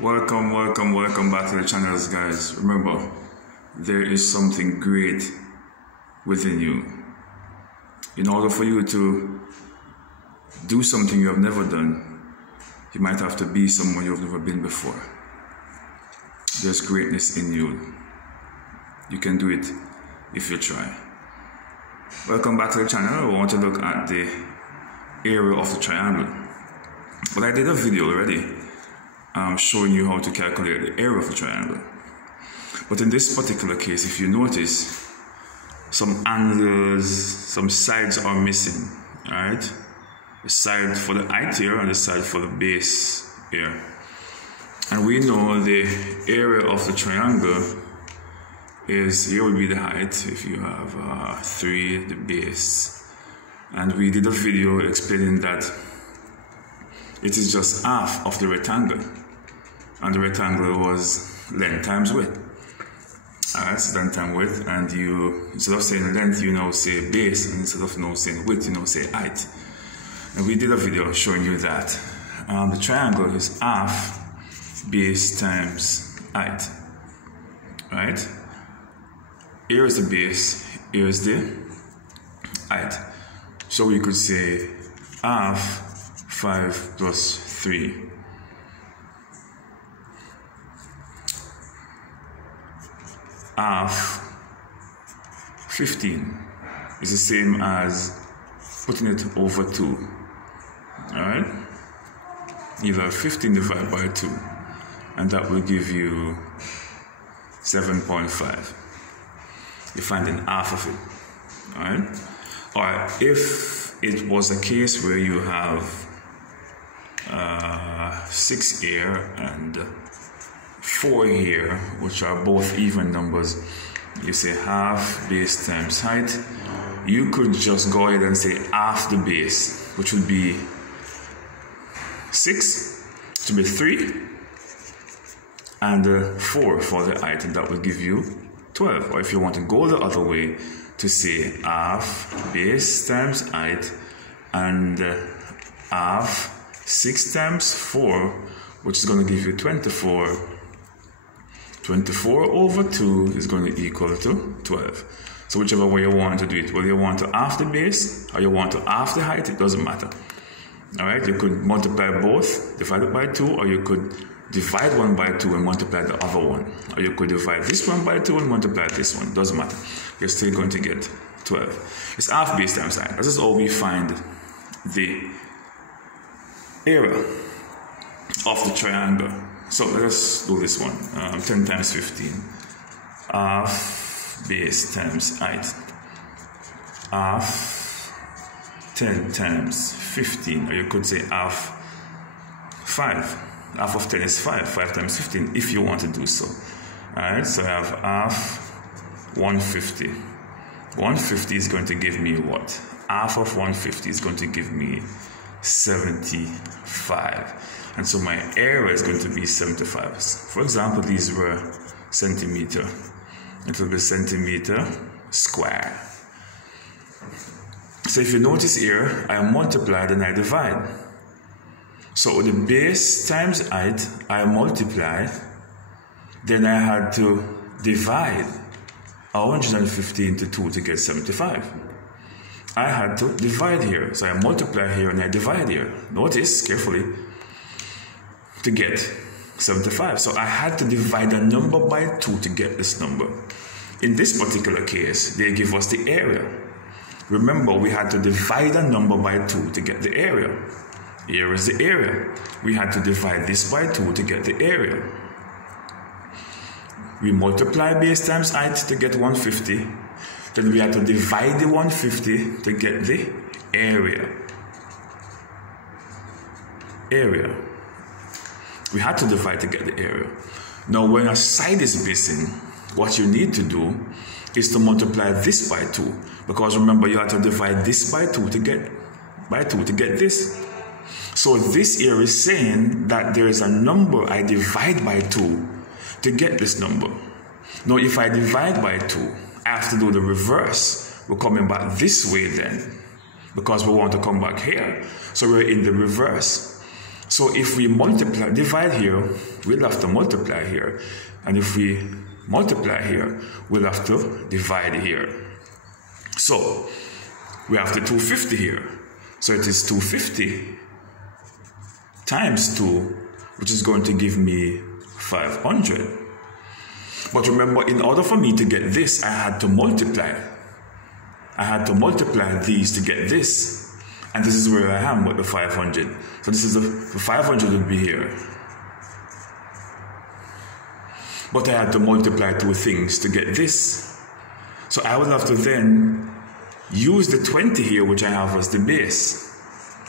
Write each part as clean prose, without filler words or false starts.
Welcome back to the channels, guys. Remember, there is something great within you. In order for you to do something you have never done, you might have to be someone you have never been before. There's greatness in you. You can do it if you try. Welcome back to the channel. I want to look at the area of the triangle. But I did a video already showing you how to calculate the area of a triangle. But in this particular case, if you notice, some angles, some sides are missing, alright? The side for the height here and the side for the base here. And we know the area of the triangle is, here will be the height if you have 3, the base. And we did a video explaining that it is just half of the rectangle. And the rectangle was length times width. Alright, so length times width, and you, instead of saying length, you now say base, and instead of now saying width, you now say height. And we did a video showing you that the triangle is half base times height. Right? Here is the base, here is the height. So we could say half 5 plus 3. Half 15 is the same as putting it over 2. Alright? Either 15 divided by 2, and that will give you 7.5. You're finding half of it. Alright? Or if it was a case where you have 6 here and 4 here, which are both even numbers, you say half base times height. You could just go ahead and say half the base, which would be 6, to be 3, and 4 for the height, and that will give you 12. Or if you want to go the other way, to say half base times height and half 6 times 4, which is going to give you 24. 24 over 2 is going to equal to 12. So whichever way you want to do it, whether you want to half the base or you want to half the height, it doesn't matter. Alright, you could multiply both, divide it by 2, or you could divide one by 2 and multiply the other one. Or you could divide this one by 2 and multiply this one. Doesn't matter. You're still going to get 12. It's half base times height. This is how we find the area of the triangle. So let's do this one. 10 times 15. Half base times height. Half 10 times 15. Or you could say half 5. Half of 10 is 5. 5 times 15 if you want to do so. Alright, so I have half 150. 150 is going to give me what? Half of 150 is going to give me 75. And so my area is going to be 75. For example, these were centimeter. It will be centimeter square. So if you notice here, I multiply and I divide. So the base times height, I multiply. Then I had to divide 115 to 2 to get 75. I had to divide here. So I multiply here and I divide here. Notice carefully, to get 75. So I had to divide a number by 2 to get this number. In this particular case, they give us the area. Remember, we had to divide a number by 2 to get the area. Here is the area. We had to divide this by 2 to get the area. We multiply base times height to get 150. Then we had to divide the 150 to get the area. Area. We had to divide to get the area. Now, when a side is missing, what you need to do is to multiply this by 2. Because remember, you have to divide this by 2 to get this. So this here is saying that there is a number I divide by 2 to get this number. Now, if I divide by 2, I have to do the reverse. We're coming back this way then, because we want to come back here. So we're in the reverse. So if we divide here, we'll have to multiply here. And if we multiply here, we'll have to divide here. So we have the 250 here. So it is 250 times 2, which is going to give me 500. But remember, in order for me to get this, I had to multiply. I had to multiply these to get this. And this is where I am with the 500. So this is the 500 would be here. But I had to multiply two things to get this. So I would have to then use the 20 here, which I have as the base.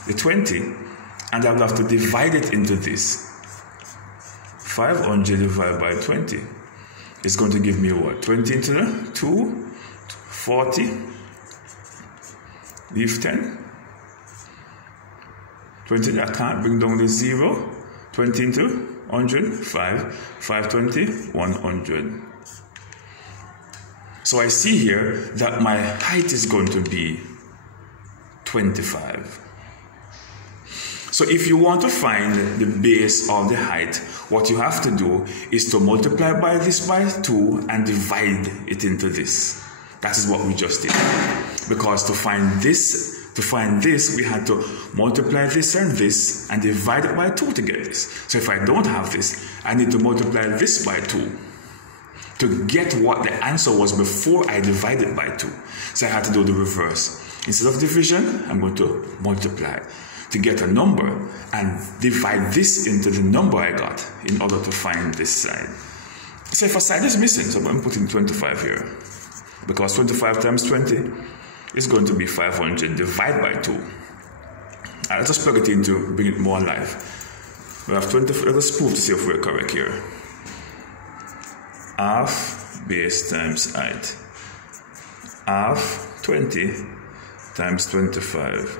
The 20. And I would have to divide it into this. 500 divided by 20 is going to give me what? 20 into the 2, 40. Leave 10. 20, I can't bring down the 0. 20 into 100, 5. 520, 100. So I see here that my height is going to be 25. So if you want to find the base of the height, what you have to do is to multiply by this by 2 and divide it into this. That is what we just did. Because to find this, we had to multiply this and divide it by 2 to get this. So if I don't have this, I need to multiply this by 2 to get what the answer was before I divided by 2. So I had to do the reverse. Instead of division, I'm going to multiply to get a number and divide this into the number I got in order to find this side. So if a side is missing, so I'm putting 25 here. Because 25 times 20 is going to be 500 divided by 2. Let's just plug it in to bring it more alive. We have 20, let us prove to see if we're correct here. Half base times height. Half 20 times 25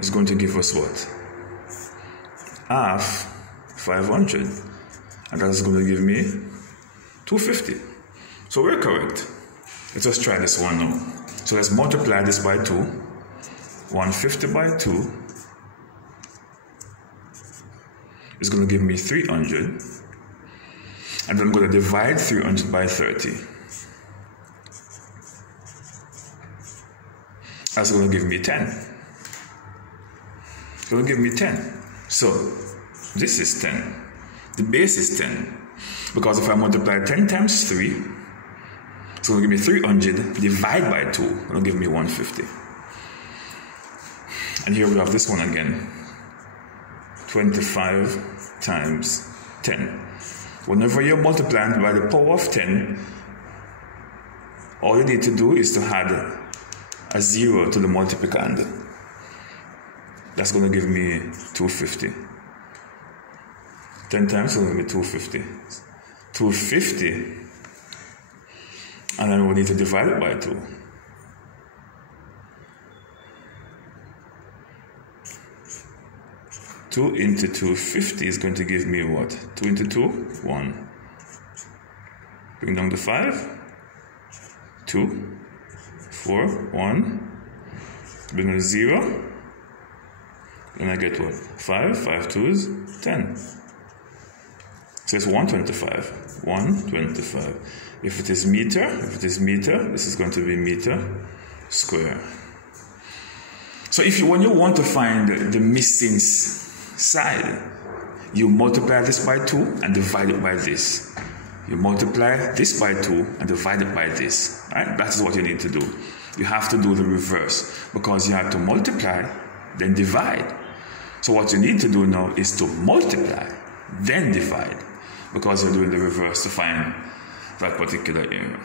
is going to give us what? Half 500. And that's going to give me 250. So we're correct. Let's just try this one now. So let's multiply this by 2. 150 by 2 is going to give me 300. And then I'm going to divide 300 by 30. That's going to give me 10. It's going to give me 10. So this is 10. The base is 10. Because if I multiply 10 times 3, it's going to give me 300. Divide by 2. It's going to give me 150. And here we have this one again. 25 times 10. Whenever you're multiplying by the power of 10, all you need to do is to add a 0 to the multiplicand. That's going to give me 250. 10 times is going to give me 250. 250. And then we need to divide it by 2. Two into 250 is going to give me what? 2 into 2, 1. Bring down the 5. 2, 4, 1. Bring down the 0. Then I get what? 5, 5 2s, 10. So it's 125. 125. If it is meter, this is going to be meter square. So when you want to find the missing side, you multiply this by 2 and divide it by this. You multiply this by 2 and divide it by this. Right? That is what you need to do. You have to do the reverse because you have to multiply, then divide. So what you need to do now is to multiply, then divide, because you're doing the reverse to find that particular area.